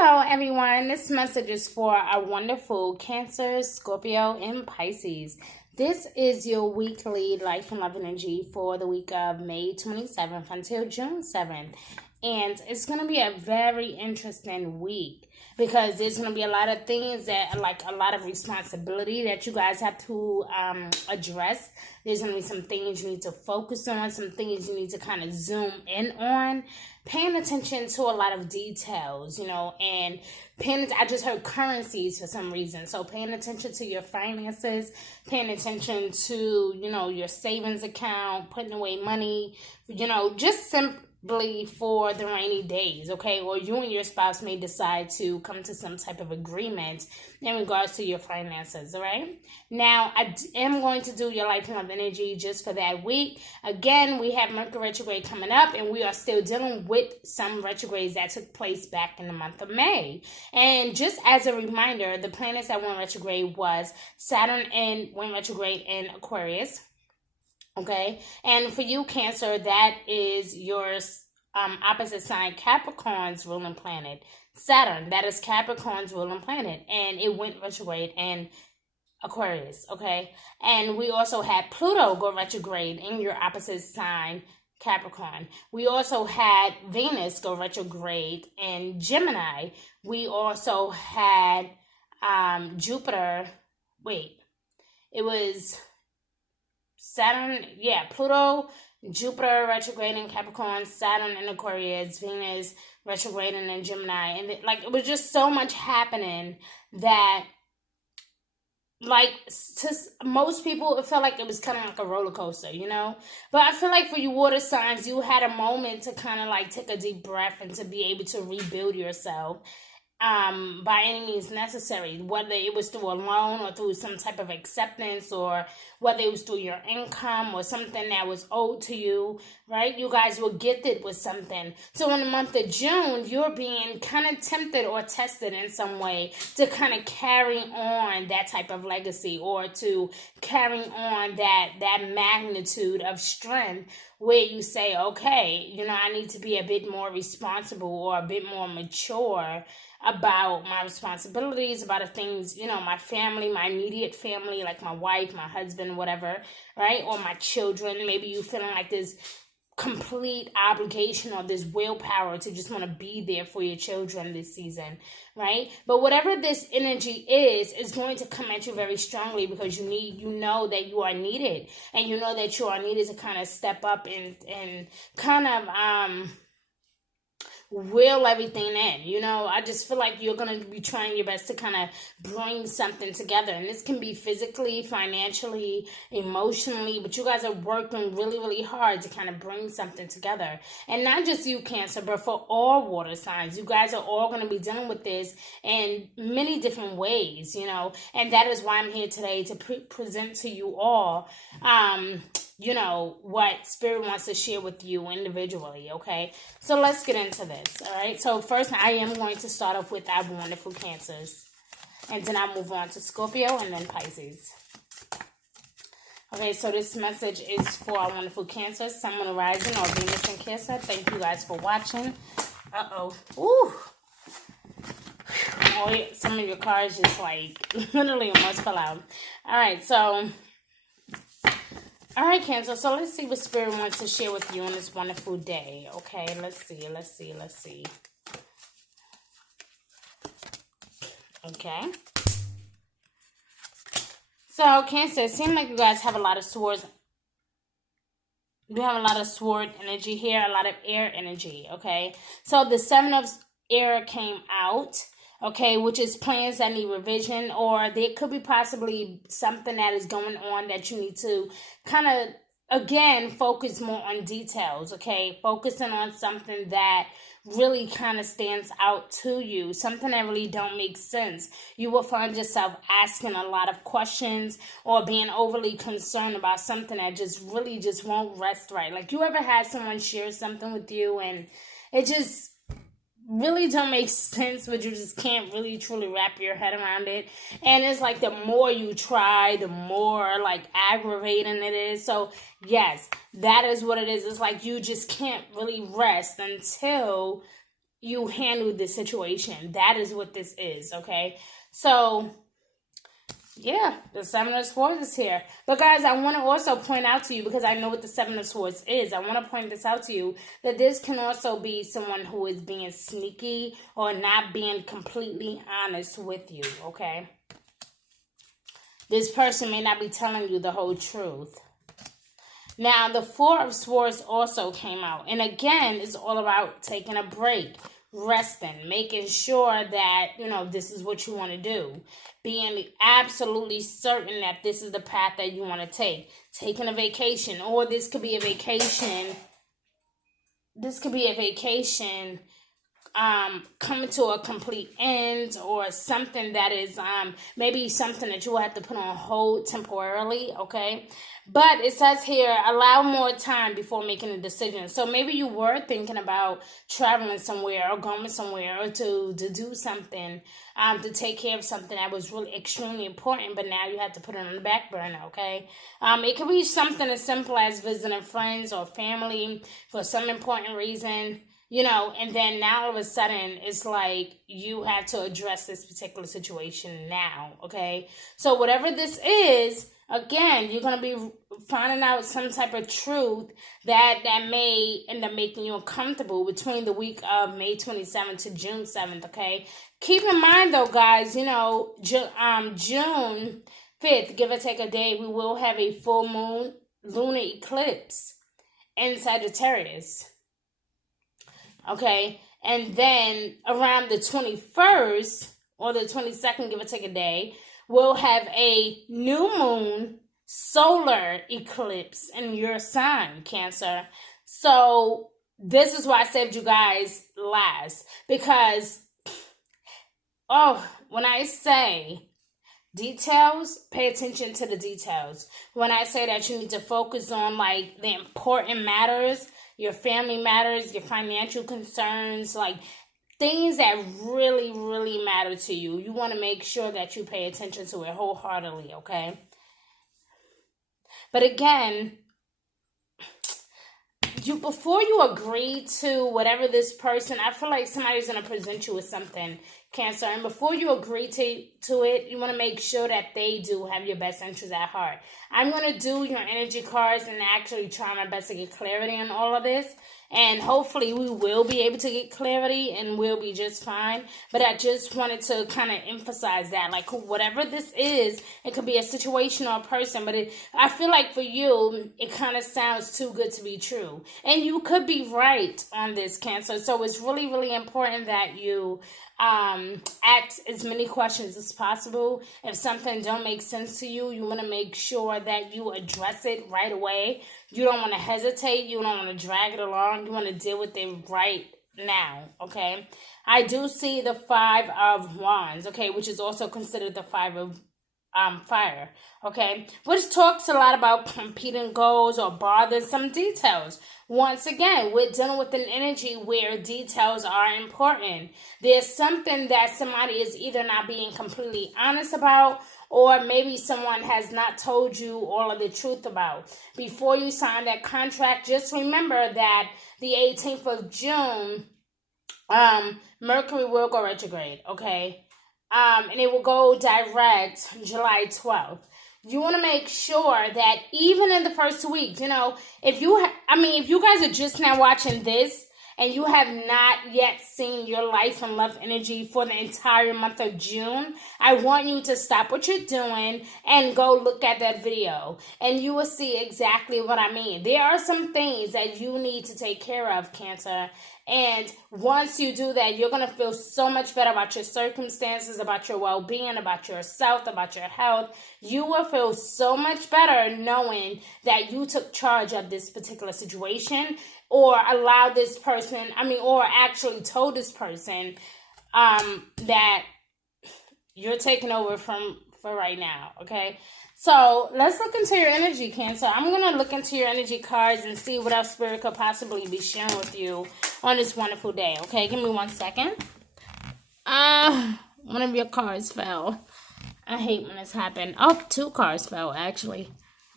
Hello, everyone. This message is for our wonderful Cancer, Scorpio, and Pisces. This is your weekly life and love energy for the week of May 27th until June 7th. And it's going to be a very interesting week because there's going to be a lot of things that, like a lot of responsibility that you guys have to address. There's going to be some things you need to focus on, some things you need to kind of zoom in on. Paying attention to a lot of details, and I just heard currencies for some reason. So paying attention to your finances, paying attention to, your savings account, putting away money, just simply for the rainy days, okay? Or you and your spouse may decide to come to some type of agreement in regards to your finances, all right? Now, I am going to do your life and love energy just for that week. Again, we have Mercury retrograde coming up, and we are still dealing with some retrogrades that took place back in the month of May. And just as a reminder, the planets that went retrograde was Saturn went retrograde in Aquarius. Okay, and for you, Cancer, that is your opposite sign, Capricorn's ruling planet. Saturn, that is Capricorn's ruling planet, and it went retrograde in Aquarius, okay? And we also had Pluto go retrograde in your opposite sign, Capricorn. We also had Venus go retrograde in Gemini. We also had Jupiter, it was Saturn, Pluto, Jupiter retrograding in Capricorn, Saturn in Aquarius, Venus retrograding in Gemini. And it was just so much happening that, to most people, it felt like it was kind of like a roller coaster, But I feel like for you water signs, you had a moment to kind of take a deep breath and to be able to rebuild yourself. By any means necessary, whether it was through a loan or through some type of acceptance, or whether it was through your income or something that was owed to you, right? You guys were gifted with something. So in the month of June, you're being kind of tempted or tested in some way to kind of carry on that type of legacy, or to carry on that magnitude of strength where you say, okay, I need to be a bit more responsible or a bit more mature about my responsibilities, about the things, my family, my immediate family, like my wife, my husband, whatever, right? Or my children. Maybe you feeling like this complete obligation or this willpower to just want to be there for your children this season, right? But whatever this energy is going to come at you very strongly, because you know that you are needed, and you know that you are needed to kind of step up and kind of reel everything in. I just feel like you're going to be trying your best to kind of bring something together, and this can be physically, financially, emotionally, but you guys are working really, really hard to kind of bring something together. And not just you, Cancer, but for all water signs, you guys are all going to be dealing with this in many different ways, and that is why I'm here today to present to you all what Spirit wants to share with you individually, okay? So let's get into this, all right? So first, I am going to start off with our wonderful Cancers, and then I'll move on to Scorpio and then Pisces. Okay, so this message is for our wonderful Cancers, Sun, Moon, Rising, or Venus in Cancer. Thank you guys for watching. Ooh. Oh, some of your cards just literally almost fell out. All right, so... All right, Cancer, so let's see what Spirit wants to share with you on this wonderful day. Okay, let's see. Okay. So, Cancer, it seems like you guys have a lot of swords. You have a lot of sword energy here, a lot of air energy, okay? So, the Seven of Air came out. Okay, which is plans that need revision, or there could be possibly something that is going on that you need to kind of, again, focus more on details, okay? Focusing on something that really kind of stands out to you, something that really don't make sense. You will find yourself asking a lot of questions or being overly concerned about something that just won't rest right. Like, you ever had someone share something with you and it just really don't make sense, but you just can't really truly wrap your head around it. And it's like the more you try, the more aggravating it is. So yes, that is what it is. It's like you just can't really rest until you handle this situation. That is what this is, okay? So, yeah, the Seven of Swords is here. But guys, I want to also point out to you, because I know what the Seven of Swords is, I want to point this out to you, that this can also be someone who is being sneaky or not being completely honest with you, okay? This person may not be telling you the whole truth. Now, the Four of Swords also came out. And again, it's all about taking a break, resting, making sure that, this is what you want to do. Being absolutely certain that this is the path that you want to take. Taking a vacation, or this could be a vacation. This could be a vacation coming to a complete end, or something that is maybe something that you will have to put on hold temporarily, okay? But it says here, allow more time before making a decision. So maybe you were thinking about traveling somewhere or going somewhere, or to do something, to take care of something that was really extremely important, but now you have to put it on the back burner, okay? It could be something as simple as visiting friends or family for some important reason. And then now all of a sudden, it's like you have to address this particular situation now, okay? So whatever this is, again, you're going to be finding out some type of truth that may end up making you uncomfortable between the week of May 27th to June 7th, okay? Keep in mind, though, guys, June 5th, give or take a day, we will have a full moon lunar eclipse in Sagittarius. Okay, and then around the 21st or the 22nd, give or take a day, we'll have a new moon solar eclipse in your sign, Cancer. So this is why I saved you guys last, because, when I say details, pay attention to the details. When I say that you need to focus on like the important matters, your family matters, your financial concerns, like things that really, really matter to you. You want to make sure that you pay attention to it wholeheartedly, okay? But again, before you agree to whatever this person, I feel like somebody's going to present you with something, Cancer. And before you agree to it, you want to make sure that they do have your best interest at heart. I'm going to do your energy cards and actually try my best to get clarity on all of this. And hopefully we will be able to get clarity and we'll be just fine. But I just wanted to kind of emphasize that, like, whatever this is, it could be a situation or a person. But I feel like for you, it kind of sounds too good to be true. And you could be right on this, Cancer. So it's really, really important that you ask as many questions as possible. If something don't make sense to you, you want to make sure that you address it right away. You don't want to hesitate. You don't want to drag it along. You want to deal with it right now, okay? I do see the Five of Wands, okay, which is also considered the Five of fire, okay, which talks a lot about competing goals or bothering some details. Once again, we're dealing with an energy where details are important. There's something that somebody is either not being completely honest about, or maybe someone has not told you all of the truth about. Before you sign that contract, just remember that the 18th of June, Mercury will go retrograde, okay? And it will go direct July 12th. You want to make sure that even in the first 2 weeks, if you guys are just now watching this and you have not yet seen your life and love energy for the entire month of June, I want you to stop what you're doing and go look at that video. And you will see exactly what I mean. There are some things that you need to take care of, Cancer. And once you do that, you're going to feel so much better about your circumstances, about your well-being, about yourself, about your health. You will feel so much better knowing that you took charge of this particular situation, or allowed this person, or actually told this person that you're taking over for right now, okay? So let's look into your energy, Cancer. I'm going to look into your energy cards and see what else Spirit could possibly be sharing with you on this wonderful day, okay? Give me 1 second. One of your cards fell. I hate when this happens. Oh, 2 cards fell, actually.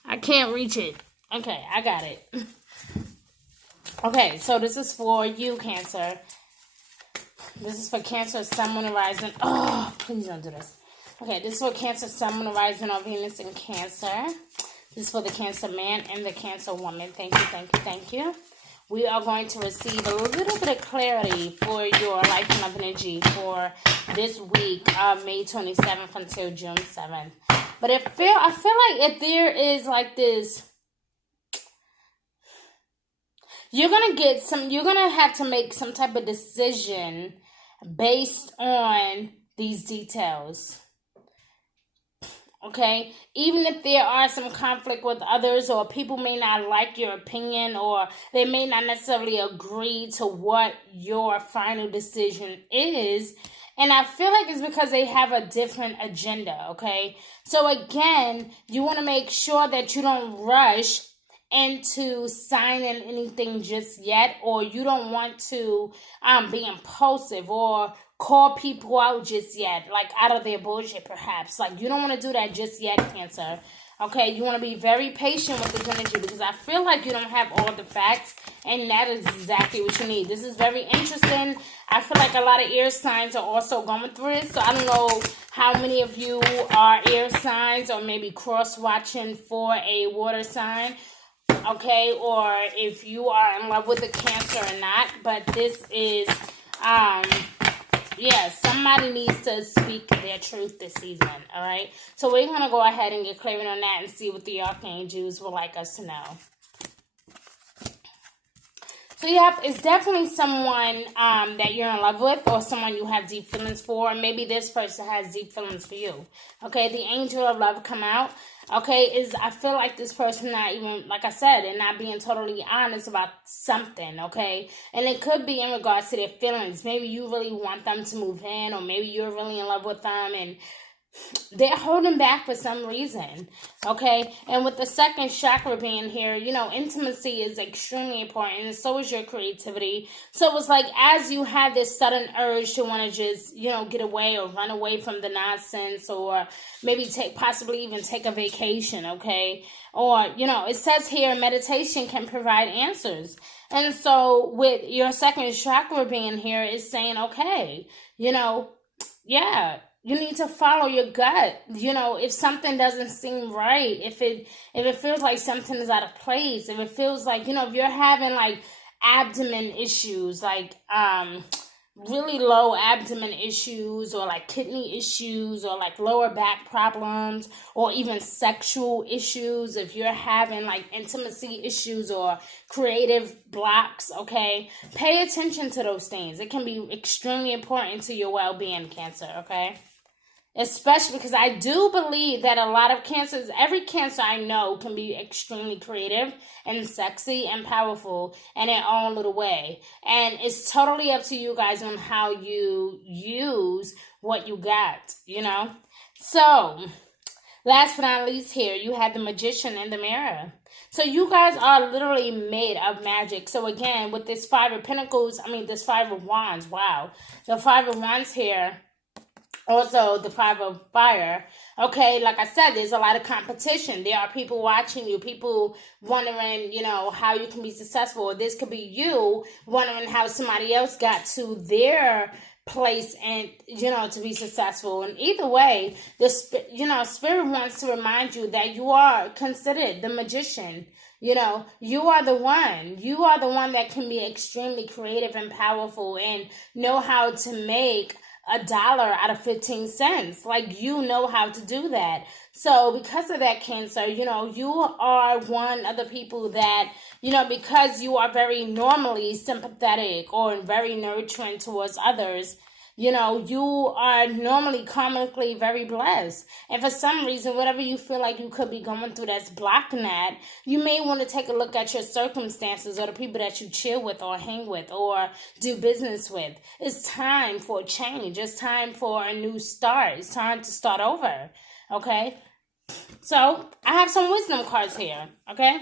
I can't reach it. Okay, I got it. Okay, so this is for you, Cancer. This is for Cancer, Sun, Moon, and Rising. Oh, please don't do this. Okay, this is for Cancer, Sun, Moon, and Rising of Venus in Cancer. This is for the Cancer man and the Cancer woman. Thank you, thank you, thank you. We are going to receive a little bit of clarity for your life and love energy for this week, May 27th until June 7th. But I feel like if there is like this, you're gonna have to make some type of decision based on these details. Okay, even if there are some conflict with others, or people may not like your opinion, or they may not necessarily agree to what your final decision is. And I feel like it's because they have a different agenda, okay? So again, you want to make sure that you don't rush into signing anything just yet, or you don't want to be impulsive or call people out just yet, like out of their bullshit perhaps. Like, you don't want to do that just yet, Cancer. Okay, you want to be very patient with this energy, because I feel like you don't have all the facts, and that is exactly what you need. This is very interesting. I feel like a lot of air signs are also going through it, so I don't know how many of you are air signs, or maybe cross-watching for a water sign. Okay, or if you are in love with a Cancer or not, but this is, yeah, somebody needs to speak their truth this season, all right? So we're going to go ahead and get clarity on that and see what the archangels would like us to know. So, yep, it's definitely someone that you're in love with, or someone you have deep feelings for, and maybe this person has deep feelings for you. Okay, the angel of love come out. Okay, I feel like this person not even, like I said, and not being totally honest about something, okay? And it could be in regards to their feelings. Maybe you really want them to move in, or maybe you're really in love with them, and they're holding back for some reason, okay? And with the second chakra being here, you know, intimacy is extremely important, and so is your creativity. So it's like, as you have this sudden urge to want to just, you know, get away or run away from the nonsense, or maybe possibly even take a vacation, okay? Or, you know, it says here meditation can provide answers. And so with your second chakra being here, it's saying, okay, you know, yeah, you need to follow your gut. You know, if something doesn't seem right, if it feels like something is out of place, if it feels like, you know, if you're having like abdomen issues, like really low abdomen issues, or like kidney issues, or like lower back problems, or even sexual issues, if you're having like intimacy issues or creative blocks, okay, pay attention to those things. It can be extremely important to your well-being, Cancer, okay? Especially because I do believe that a lot of Cancers, every Cancer I know can be extremely creative and sexy and powerful in their own little way. And it's totally up to you guys on how you use what you got, you know? So, last but not least here, you have the Magician in the mirror. So you guys are literally made of magic. So again, with this Five of Pentacles, this Five of Wands, wow. The Five of Wands here, also the Five of Fire. Okay, like I said, there's a lot of competition. There are people watching you, people wondering, you know, how you can be successful. Or this could be you wondering how somebody else got to their place and, you know, to be successful. And either way, Spirit wants to remind you that you are considered the magician. You know, you are the one. You are the one that can be extremely creative and powerful and know how to make $1 out of 15 cents. Like, you know how to do that. So because of that, Cancer, you know, you are one of the people that, you know, because you are very normally sympathetic or very nurturing towards others, you know, you are normally karmically very blessed. And for some reason, whatever you feel like you could be going through that's blocking that, you may want to take a look at your circumstances or the people that you chill with or hang with or do business with. It's time for a change. It's time for a new start. It's time to start over. Okay? So, I have some wisdom cards here. Okay?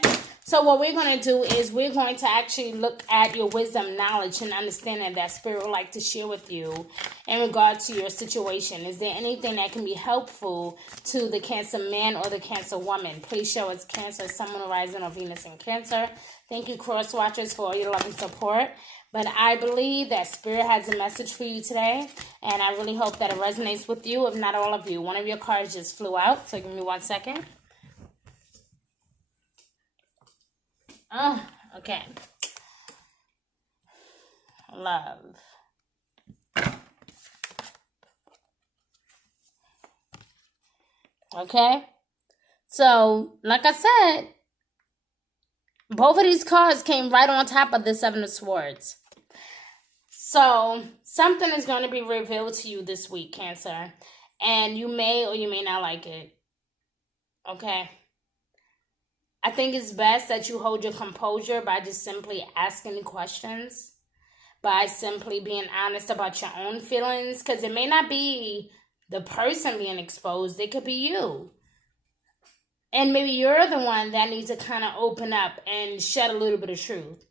So what we're going to do is we're going to actually look at your wisdom, knowledge, and understanding that Spirit would like to share with you in regard to your situation. Is there anything that can be helpful to the Cancer man or the Cancer woman? Please show us Cancer, Sun, Moon, Rising, or Venus in Cancer. Thank you, Cross Watchers, for all your love and support. But I believe that Spirit has a message for you today, and I really hope that it resonates with you, if not all of you. One of your cards just flew out, so give me 1 second. Oh, okay. Love. Okay? So, like I said, both of these cards came right on top of the Seven of Swords. So, something is going to be revealed to you this week, Cancer. And you may or you may not like it. Okay? I think it's best that you hold your composure by just simply asking questions. By simply being honest about your own feelings. Because it may not be the person being exposed. It could be you. And maybe you're the one that needs to kind of open up and shed a little bit of truth.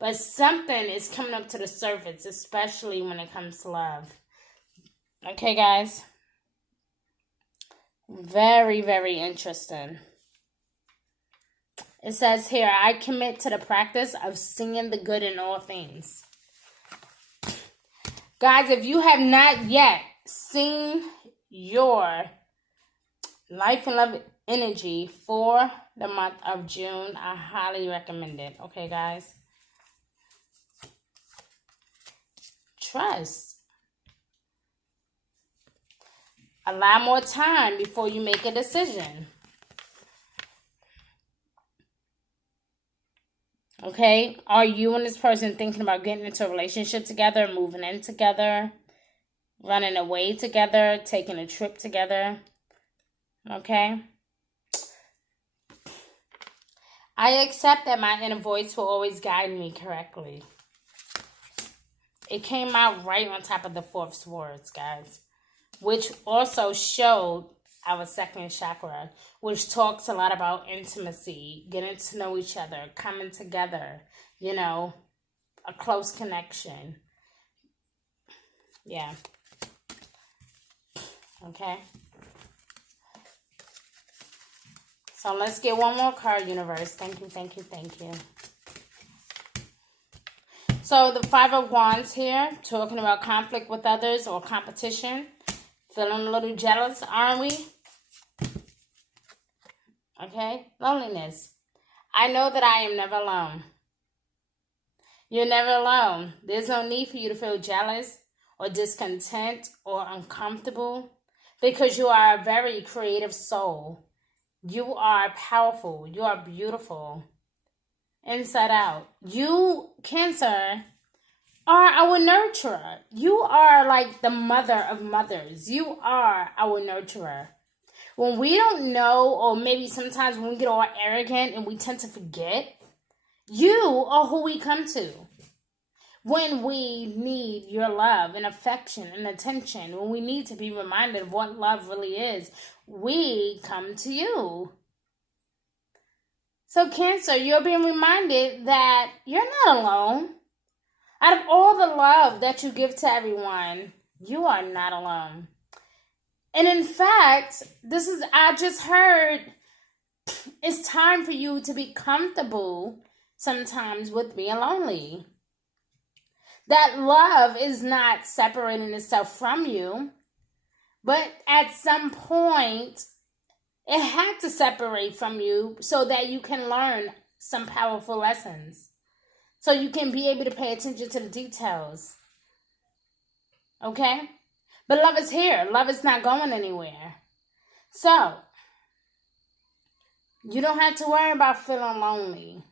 But something is coming up to the surface, especially when it comes to love. Okay, guys? Very, very interesting. It says here, I commit to the practice of seeing the good in all things. Guys, if you have not yet seen your life and love energy for the month of June, I highly recommend it. Okay, guys? Trust. Allow more time before you make a decision. Okay? Are you and this person thinking about getting into a relationship together, moving in together, running away together, taking a trip together? Okay? I accept that my inner voice will always guide me correctly. It came out right on top of the Four of Swords, guys. Which also showed our second chakra. Which talks a lot about intimacy. Getting to know each other. Coming together. You know. A close connection. Yeah. Okay. So let's get one more card, universe. Thank you, thank you, thank you. So the Five of Wands here, talking about conflict with others or competition. Feeling a little jealous, aren't we? Okay, loneliness. I know that I am never alone. You're never alone. There's no need for you to feel jealous or discontent or uncomfortable because you are a very creative soul. You are powerful. You are beautiful. Inside out. You, Cancer, are our nurturer. You are like the mother of mothers. You are our nurturer. When we don't know, or maybe sometimes when we get all arrogant and we tend to forget, you are who we come to. When we need your love and affection and attention, when we need to be reminded of what love really is, we come to you. So Cancer, you're being reminded that you're not alone. Out of all the love that you give to everyone, you are not alone. And in fact, I just heard, it's time for you to be comfortable sometimes with being lonely. That love is not separating itself from you, but at some point, it had to separate from you so that you can learn some powerful lessons. So you can be able to pay attention to the details. Okay? But love is here. Love is not going anywhere. So, you don't have to worry about feeling lonely.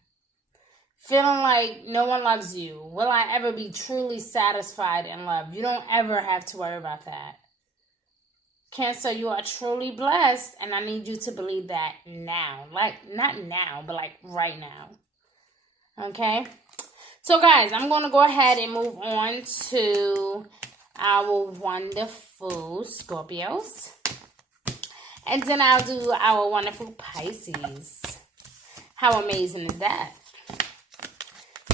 Feeling like no one loves you. Will I ever be truly satisfied in love? You don't ever have to worry about that. Cancer, you are truly blessed, and I need you to believe that now. Like, not now, but like right now. Okay? So, guys, I'm going to go ahead and move on to our wonderful Scorpios. And then I'll do our wonderful Pisces. How amazing is that?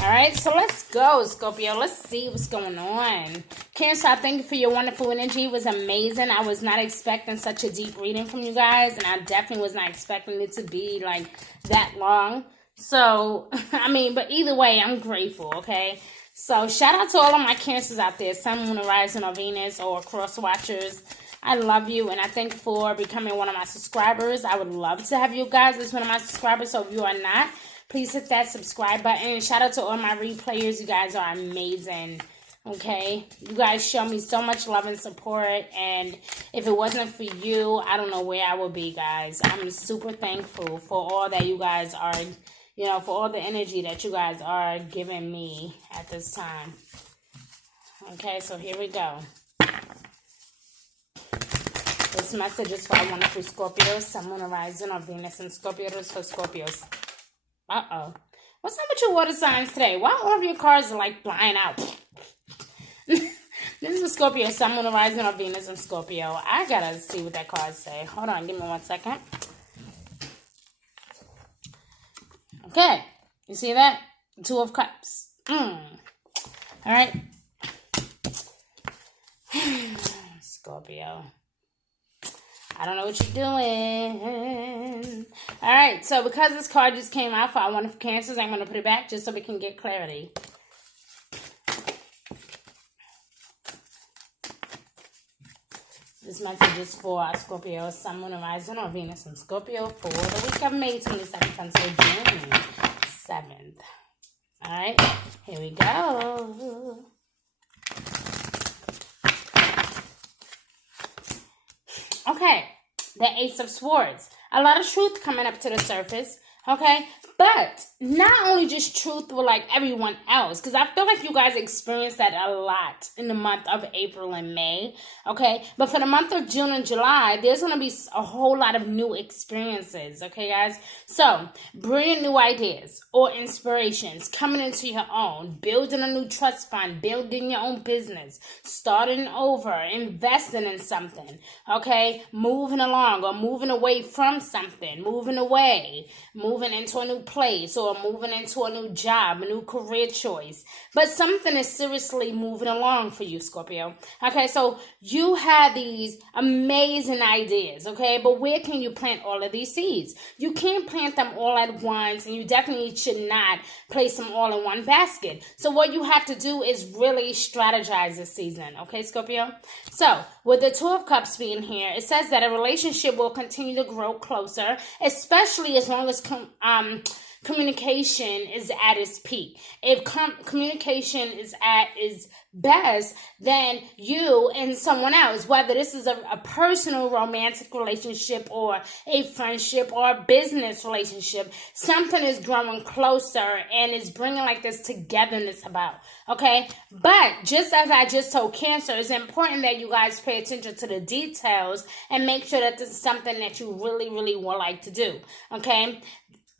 All right, so let's go, Scorpio. Let's see what's going on. Cancer, I thank you for your wonderful energy. It was amazing. I was not expecting such a deep reading from you guys, and I definitely was not expecting it to be like that long. So, I mean, but either way, I'm grateful, okay? So shout out to all of my Cancers out there, Sun, Moon, Rising, or Venus, or cross watchers. I love you, and I thank you for becoming one of my subscribers. I would love to have you guys as one of my subscribers. So if you are not, please hit that subscribe button. Shout out to all my replayers. You guys are amazing. Okay, you guys show me so much love and support, and if it wasn't for you, I don't know where I would be, guys. I'm super thankful for all that you guys are, for all the energy that you guys are giving me at this time. Okay, so here we go. This message is for our wonderful Scorpios, Sun, Moon, Rising, or Venus and Scorpios for Scorpios. Uh-oh. What's up with your water signs today? Why all of your cards are like flying out? This is a Scorpio, Sun, Moon, Rising, or Venus and Scorpio. I gotta see what that card say. Hold on, give me 1 second. Okay, you see that? Two of Cups. All right. Scorpio. I don't know what you're doing. All right, so because this card just came out for our wonderful Cancers, I'm going to put it back just so we can get clarity. This message is for our Scorpio, Sun, Moon, Rising, or Venus and Scorpio for the week of May 27th until June 7th. All right, here we go. Okay, the Ace of Swords. A lot of truth coming up to the surface, okay? But not only just truth with like everyone else, because I feel like you guys experience that a lot in the month of April and May, okay? But for the month of June and July, there's going to be a whole lot of new experiences, okay, guys? So, brilliant new ideas or inspirations coming into your own, building a new trust fund, building your own business, starting over, investing in something, okay? Moving along or moving away from something, moving into a new place or moving into a new job, a new career choice. But something is seriously moving along for you, Scorpio. Okay, so you have these amazing ideas, okay? But where can you plant all of these seeds? You can't plant them all at once, and you definitely should not place them all in one basket. So what you have to do is really strategize this season, okay, Scorpio? So with the Two of Cups being here, it says that a relationship will continue to grow closer, especially as long as communication is at its peak. If communication is at its best, then you and someone else, whether this is a personal romantic relationship or a friendship or a business relationship, something is growing closer and is bringing like this togetherness about, okay? But just as I just told Cancer, it's important that you guys pay attention to the details and make sure that this is something that you really, really would like to do, okay?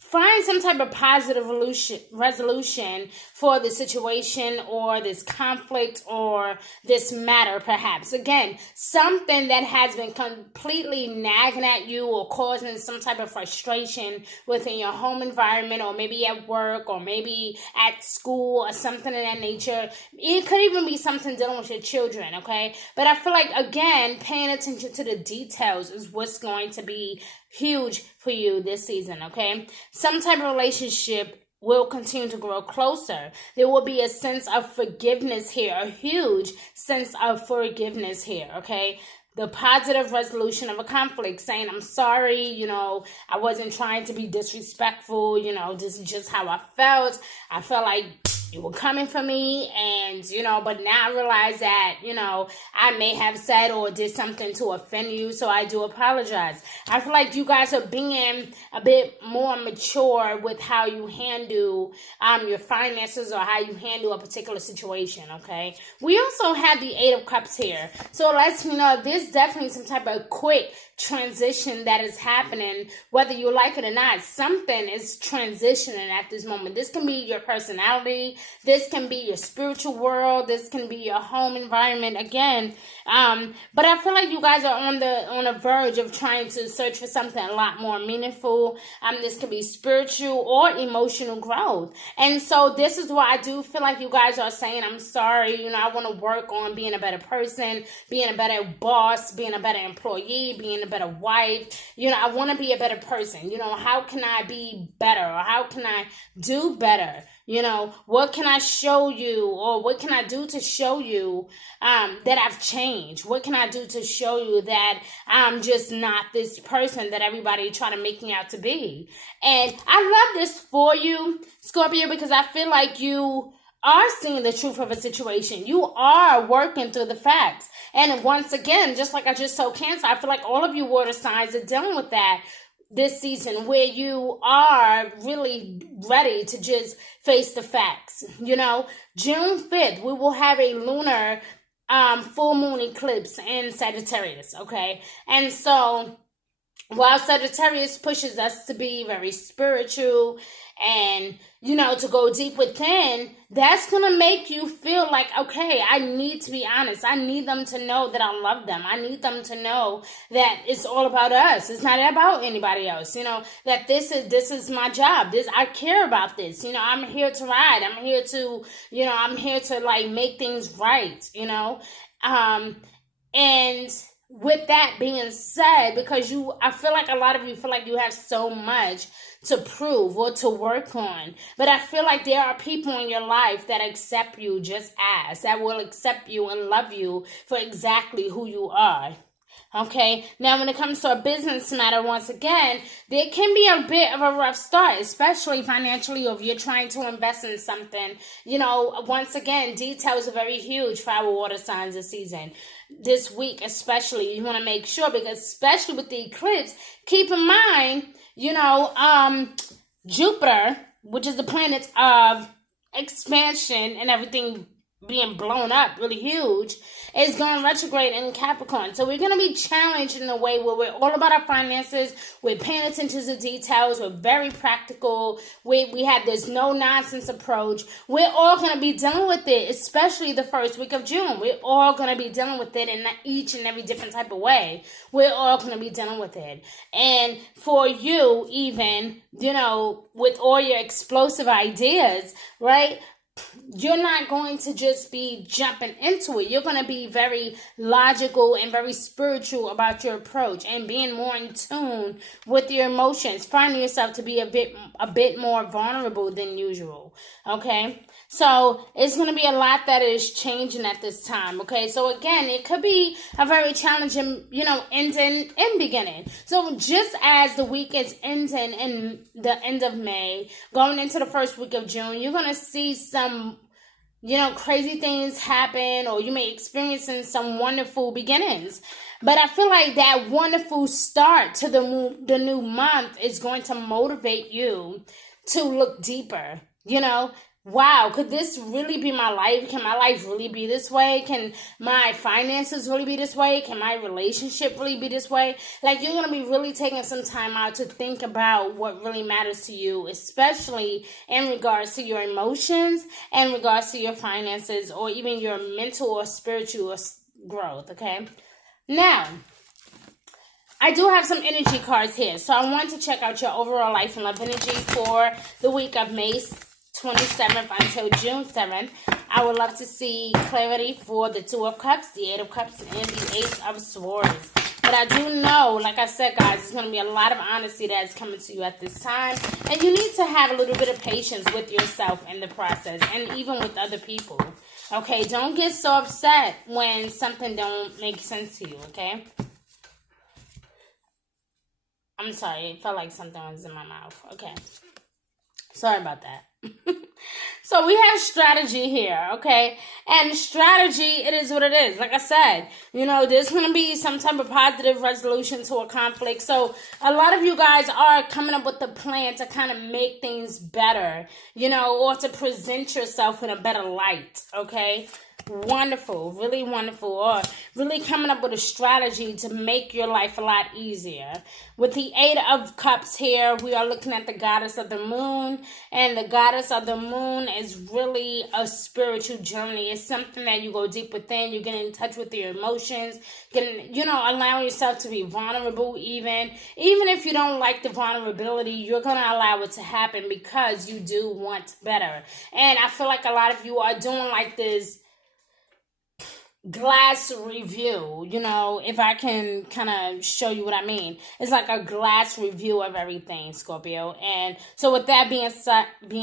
Find some type of positive resolution for the situation or this conflict or this matter, perhaps. Again, something that has been completely nagging at you or causing some type of frustration within your home environment or maybe at work or maybe at school or something of that nature. It could even be something dealing with your children, okay? But I feel like, again, paying attention to the details is what's going to be huge for you this season, okay? Some type of relationship will continue to grow closer. There will be a sense of forgiveness here, a huge sense of forgiveness here, okay? The positive resolution of a conflict, saying, I'm sorry, I wasn't trying to be disrespectful, this is just how I felt. I felt like you were coming for me, and, but now I realize that, I may have said or did something to offend you, so I do apologize. I feel like you guys are being a bit more mature with how you handle your finances or how you handle a particular situation, okay? We also have the Eight of Cups here, so it lets me know there's definitely some type of quick transition that is happening, whether you like it or not. Something is transitioning at this moment. This can be your personality, this can be your spiritual world, this can be your home environment, again. But I feel like you guys are on the verge of trying to search for something a lot more meaningful. This can be spiritual or emotional growth. And so this is why I do feel like you guys are saying, I'm sorry, I want to work on being a better person, being a better boss, being a better employee, being a better wife. I want to be a better person. How can I be better, or how can I do better? What can I show you, or what can I do to show you that I've changed? What can I do to show you that I'm just not this person that everybody try to make me out to be? And I love this for you, Scorpio, because I feel like you are seeing the truth of a situation. You are working through the facts. And once again, just like I just told Cancer, I feel like all of you water signs are dealing with that this season, where you are really ready to just face the facts. June 5th, we will have a lunar full moon eclipse in Sagittarius, okay? And so while Sagittarius pushes us to be very spiritual and, to go deep within, that's going to make you feel like, okay, I need to be honest. I need them to know that I love them. I need them to know that it's all about us. It's not about anybody else, that this is my job. I care about this. I'm here to ride. I'm here to, I'm here to like make things right, and with that being said, because I feel like a lot of you feel like you have so much to prove or to work on, but I feel like there are people in your life that accept you just as, that will accept you and love you for exactly who you are. Okay, now when it comes to a business matter, once again, there can be a bit of a rough start, especially financially, or if you're trying to invest in something. Once again, details are very huge for our water signs this season. This week especially, you want to make sure, because especially with the eclipse, keep in mind, Jupiter, which is the planet of expansion and everything being blown up really huge, is going retrograde in Capricorn. So we're going to be challenged in a way where we're all about our finances. We're paying attention to details. We're very practical. We have this no nonsense approach. We're all going to be dealing with it, especially the first week of June. We're all going to be dealing with it in each and every different type of way. We're all going to be dealing with it. And for you, even, with all your explosive ideas, right? You're not going to just be jumping into it. You're going to be very logical and very spiritual about your approach, and being more in tune with your emotions, finding yourself to be a bit more vulnerable than usual. Okay, so it's going to be a lot that is changing at this time. Okay, so again, it could be a very challenging, ending and beginning. So just as the week is ending in the end of May, going into the first week of June, you're going to see some crazy things happen, or you may experience some wonderful beginnings. But I feel like that wonderful start to the new month is going to motivate you to look deeper. Wow, could this really be my life? Can my life really be this way? Can my finances really be this way? Can my relationship really be this way? Like, you're going to be really taking some time out to think about what really matters to you, especially in regards to your emotions, in regards to your finances, or even your mental or spiritual growth, okay? Now, I do have some energy cards here, so I want to check out your overall life and love energy for the week of May 27th until June 7th. I would love to see clarity for the Two of Cups, the Eight of Cups, and the Ace of Swords. But I do know, like I said, guys, there's going to be a lot of honesty that's coming to you at this time. And you need to have a little bit of patience with yourself in the process, and even with other people. Okay, don't get so upset when something don't make sense to you, okay? I'm sorry, it felt like something was in my mouth. Okay. Sorry about that. So we have strategy here, okay? And strategy, it is what it is. Like I said, there's going to be some type of positive resolution to a conflict. So a lot of you guys are coming up with a plan to kind of make things better, or to present yourself in a better light, okay? Wonderful, really wonderful, or really coming up with a strategy to make your life a lot easier. With the Eight of Cups here, we are looking at the Goddess of the Moon, and the Goddess of the Moon is really a spiritual journey. It's something that you go deep within. You get in touch with your emotions, allowing yourself to be vulnerable. Even if you don't like the vulnerability, you're going to allow it to happen because you do want better. And I feel like a lot of you are doing like this glass review, if I can kind of show you what I mean. It's like a glass review of everything, Scorpio. And so with that being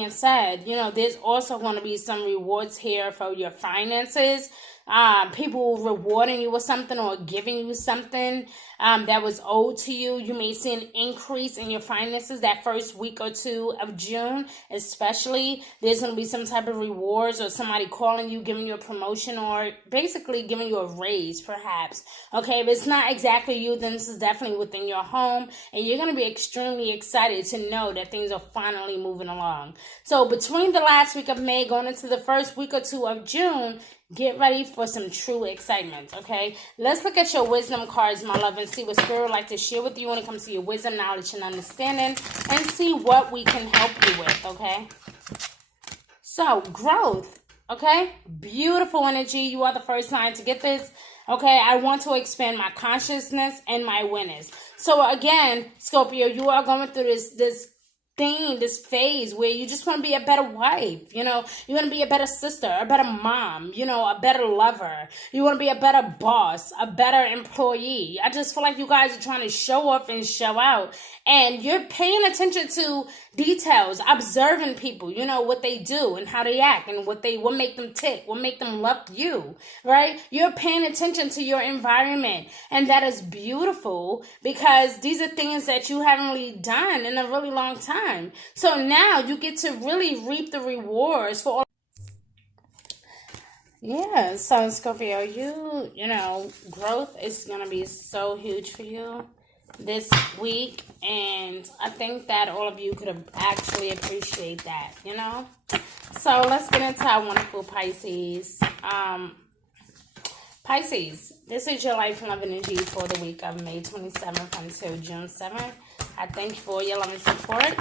said, there's also going to be some rewards here for your finances. People rewarding you with something or giving you something that was owed to you. You may see an increase in your finances that first week or two of June, especially. There's going to be some type of rewards or somebody calling you, giving you a promotion, or basically giving you a raise, perhaps. Okay, if it's not exactly you, then this is definitely within your home, and you're going to be extremely excited to know that things are finally moving along. So between the last week of May going into the first week or two of June, get ready for some true excitement, okay? Let's look at your wisdom cards, my love, and see what Spirit would like to share with you when it comes to your wisdom, knowledge, and understanding, and see what we can help you with, okay? So, growth, okay? Beautiful energy. You are the first sign to get this. Okay, I want to expand my consciousness and my awareness. So, again, Scorpio, you are going through this phase where you just want to be a better wife, you want to be a better sister, a better mom, a better lover. You want to be a better boss, a better employee. I just feel like you guys are trying to show off and show out, and you're paying attention to details, observing people, what they do and how they act and what make them tick, what make them love you, right? You're paying attention to your environment, and that is beautiful because these are things that you haven't really done in a really long time. So now you get to really reap the rewards for all. Yeah, so Scorpio, growth is going to be so huge for you this week, and I think that all of you could actually appreciate that, So let's get into our wonderful Pisces. Pisces, this is your life and love energy for the week of May 27th until June 7th. I thank you for your love and support.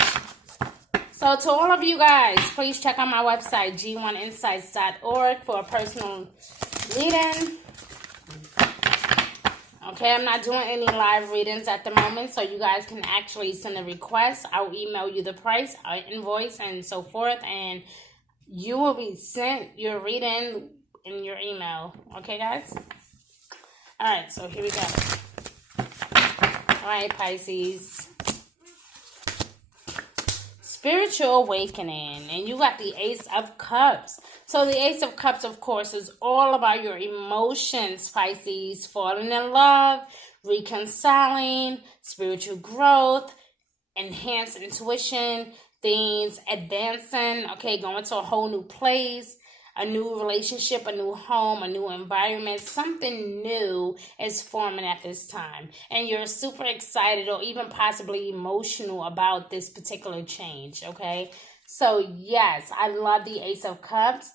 So to all of you guys, please check out my website, g1insights.org, for a personal reading. Okay, I'm not doing any live readings at the moment, so you guys can actually send a request. I'll email you the price, our invoice, and so forth, and you will be sent your reading in your email. Okay, guys? All right, so here we go. All right, Pisces. Spiritual awakening, and you got the Ace of Cups. So the Ace of Cups, of course, is all about your emotions, Pisces. Falling in love, reconciling, spiritual growth, enhanced intuition, things advancing, okay, going to a whole new place, a new relationship, a new home, a new environment. Something new is forming at this time, and you're super excited or even possibly emotional about this particular change, okay? So yes, I love the Ace of Cups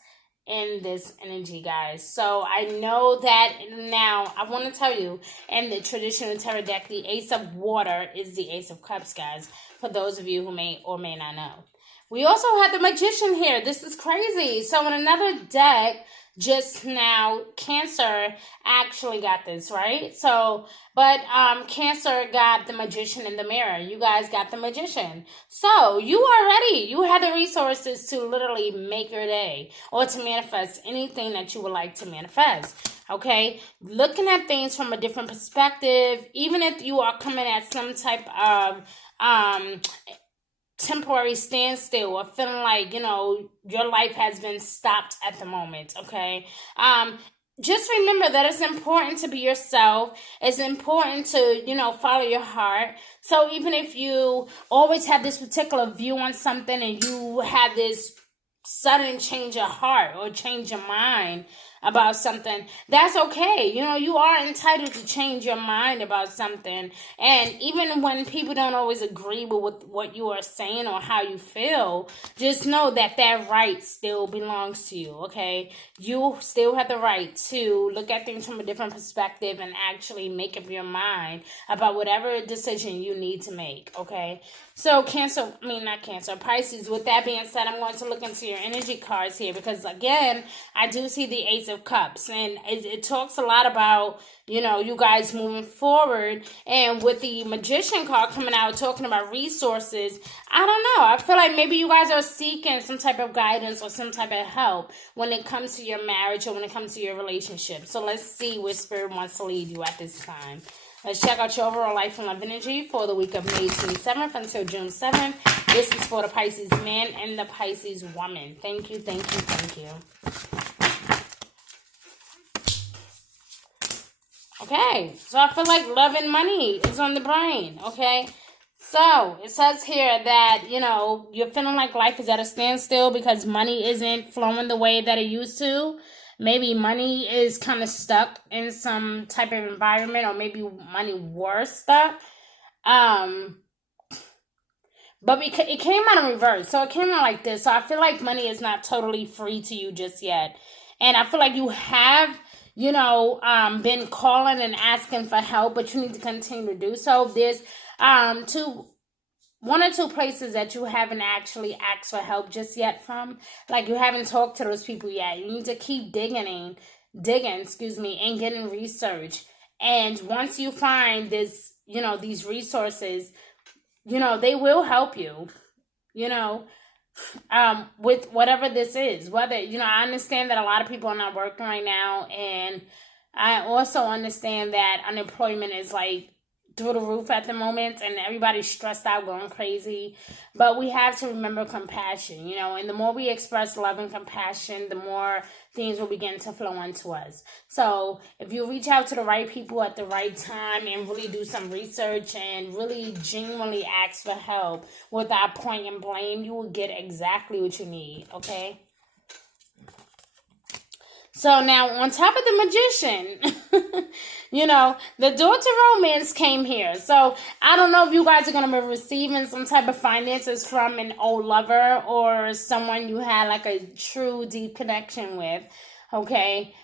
in this energy, guys. So I know that now I want to tell you, in the traditional tarot deck, the Ace of Water is the Ace of Cups, guys, for those of you who may or may not know. We also have the Magician here. This is crazy. So in another deck, just now, Cancer actually got this, right? So, but Cancer got the Magician in the mirror. You guys got the Magician. So you are ready. You have the resources to literally make your day or to manifest anything that you would like to manifest. Okay, looking at things from a different perspective, even if you are coming at some type of temporary standstill or feeling like, your life has been stopped at the moment, okay? Just remember that it's important to be yourself. It's important to, follow your heart. So even if you always have this particular view on something and you have this sudden change of heart or change your mind about something, that's okay. You are entitled to change your mind about something. And even when people don't always agree with what you are saying or how you feel, just know that that right still belongs to you, okay? You still have the right to look at things from a different perspective and actually make up your mind about whatever decision you need to make, okay? So Pisces, with that being said, I'm going to look into your energy cards here because, again, I do see the Ace of Cups. And it talks a lot about, you guys moving forward. And with the Magician card coming out, talking about resources, I don't know. I feel like maybe you guys are seeking some type of guidance or some type of help when it comes to your marriage or when it comes to your relationship. So let's see where Spirit wants to lead you at this time. Let's check out your overall life and love energy for the week of May 27th until June 7th. This is for the Pisces man and the Pisces woman. Thank you, thank you, thank you. Okay, so I feel like love and money is on the brain, okay? So, it says here that, you're feeling like life is at a standstill because money isn't flowing the way that it used to. Maybe money is kind of stuck in some type of environment, or maybe money was stuck. But it came out in reverse. So it came out like this. So I feel like money is not totally free to you just yet. And I feel like you have, been calling and asking for help, but you need to continue to do so. There's one or two places that you haven't actually asked for help just yet from. Like, you haven't talked to those people yet. You need to keep digging, and getting research. And once you find this, these resources, they will help you, with whatever this is. Whether, I understand that a lot of people are not working right now. And I also understand that unemployment is like through the roof at the moment, and everybody's stressed out, going crazy. But we have to remember compassion, and the more we express love and compassion, the more things will begin to flow into us. So if you reach out to the right people at the right time and really do some research and really genuinely ask for help without point and blame, you will get exactly what you need, okay? So now, on top of the Magician, the door to romance came here. So I don't know if you guys are going to be receiving some type of finances from an old lover or someone you had like a true deep connection with, okay?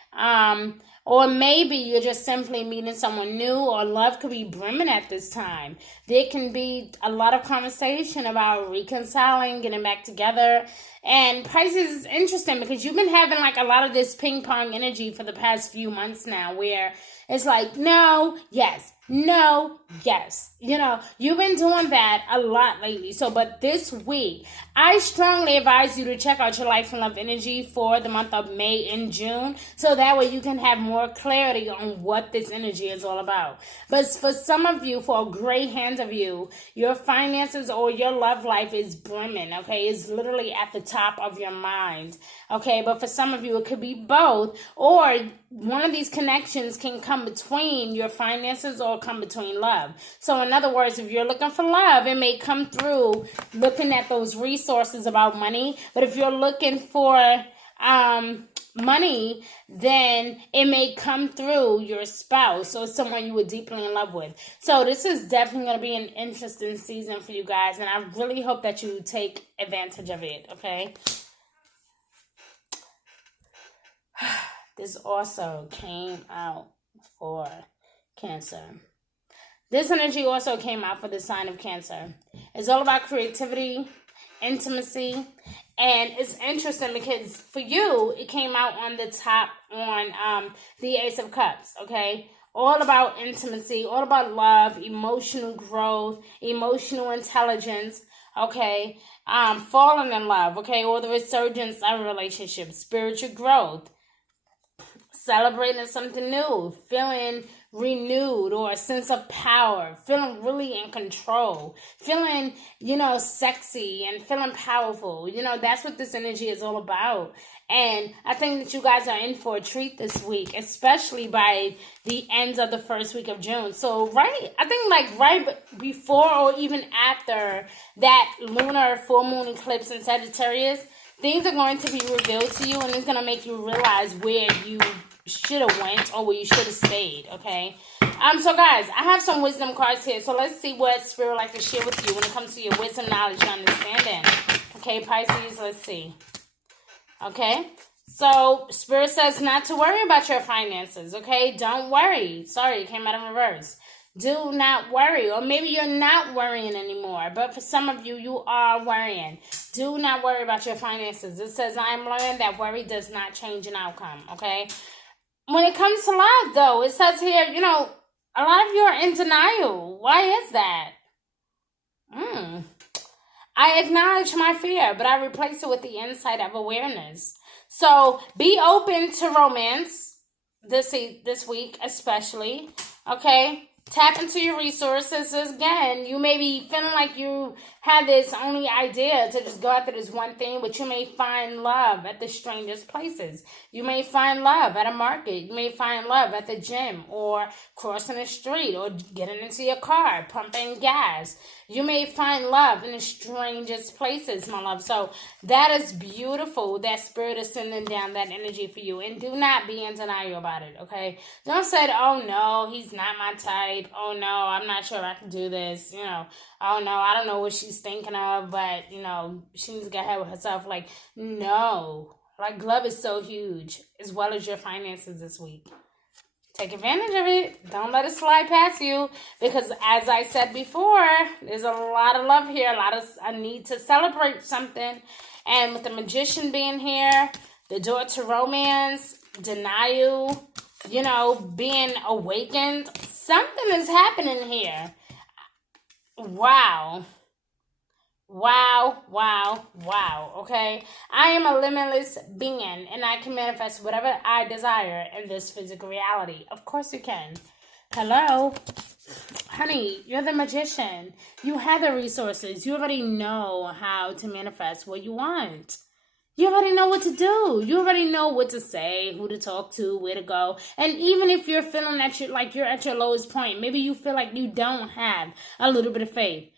Or maybe you're just simply meeting someone new, or love could be brimming at this time. There can be a lot of conversation about reconciling, getting back together. And Pisces is interesting because you've been having like a lot of this ping pong energy for the past few months now, where it's like, no, yes, no, yes. You've been doing that a lot lately. So, but this week, I strongly advise you to check out your life and love energy for the month of May and June. So that way you can have more clarity on what this energy is all about. But for some of you, for a great hand of you, your finances or your love life is brimming, okay? It's literally at the top of your mind, okay? But for some of you, it could be both, or one of these connections can come between your finances or come between love. So in other words, if you're looking for love, it may come through looking at those resources about money. But if you're looking for money, then it may come through your spouse or someone you were deeply in love with. So this is definitely going to be an interesting season for you guys, and I really hope that you take advantage of it, okay? This also came out for Cancer. This energy also came out for the sign of Cancer. It's all about creativity, intimacy, and it's interesting because for you, it came out on the top on the Ace of Cups, okay? All about intimacy, all about love, emotional growth, emotional intelligence, okay? Falling in love, okay? Or the resurgence of relationships, spiritual growth, celebrating something new, feeling renewed, or a sense of power, feeling really in control, feeling, sexy and feeling powerful. That's what this energy is all about. And I think that you guys are in for a treat this week, especially by the end of the first week of June. So right before or even after that lunar full moon eclipse in Sagittarius, things are going to be revealed to you, and it's going to make you realize where you should have went or where you should have stayed, okay? So guys, I have some wisdom cards here. So let's see what Spirit would like to share with you when it comes to your wisdom, knowledge, and understanding. Okay, Pisces, let's see. Okay, so Spirit says not to worry about your finances, okay? Don't worry. Sorry, it came out in reverse. Do not worry. Or maybe you're not worrying anymore. But for some of you, you are worrying. Do not worry about your finances. It says, I'm learning that worry does not change an outcome, okay? When it comes to love, though, it says here, a lot of you are in denial. Why is that? I acknowledge my fear, but I replace it with the insight of awareness. So be open to romance this week, especially. Okay? Tap into your resources. Again, you may be feeling like you have this only idea to just go after this one thing, but you may find love at the strangest places. You may find love at a market. You may find love at the gym or crossing the street or getting into your car, pumping gas. You may find love in the strangest places, my love. So that is beautiful. That spirit is sending down that energy for you. And do not be in denial about it, okay? Don't say, oh, no, he's not my type. Oh, no, I'm not sure I can do this. Oh, no, I don't know what she's thinking of, but, she needs to get ahead with herself. Like, no. Like, love is so huge, as well as your finances this week. Take advantage of it. Don't let it slide past you. Because as I said before, there's a lot of love here. A need to celebrate something. And with the Magician being here, the door to romance, denial, being awakened. Something is happening here. Wow. Wow, okay? I am a limitless being, and I can manifest whatever I desire in this physical reality. Of course you can. Hello? Honey, you're the magician. You have the resources. You already know how to manifest what you want. You already know what to do. You already know what to say, who to talk to, where to go. And even if you're feeling that you're at your lowest point, maybe you feel like you don't have a little bit of faith.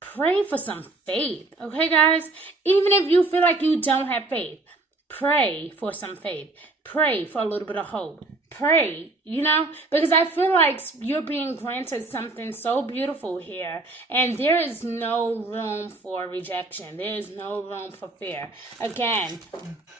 Pray for some faith, okay, guys? Even if you feel like you don't have faith, pray for some faith. Pray for a little bit of hope. Pray, because I feel like you're being granted something so beautiful here, and there is no room for rejection. There is no room for fear. Again,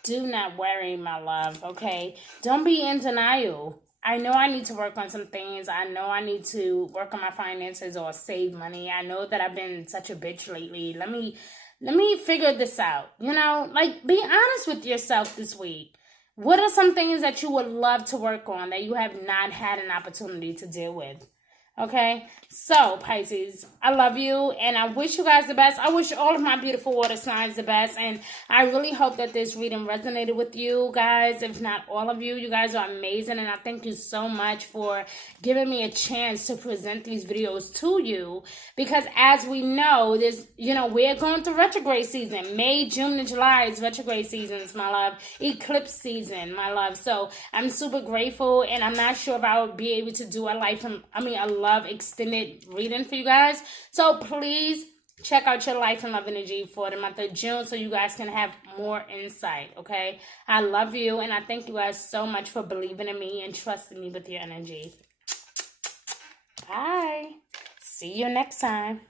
do not worry, my love, okay? Don't be in denial. I know I need to work on some things. I know I need to work on my finances or save money. I know that I've been such a bitch lately. Let me figure this out. Be honest with yourself this week. What are some things that you would love to work on that you have not had an opportunity to deal with? Okay, so Pisces, I love you and I wish you guys the best. I wish all of my beautiful water signs the best, and I really hope that this reading resonated with you guys. If not all of you, you guys are amazing, and I thank you so much for giving me a chance to present these videos to you, because as we know, we're going through retrograde season. May, June, and July is retrograde seasons, my love. Eclipse season, my love. So I'm super grateful, and I'm not sure if I would be able to do a love extended reading for you guys. So please check out your life and love energy for the month of June so you guys can have more insight, okay? I love you, and I thank you guys so much for believing in me and trusting me with your energy. Bye. See you next time.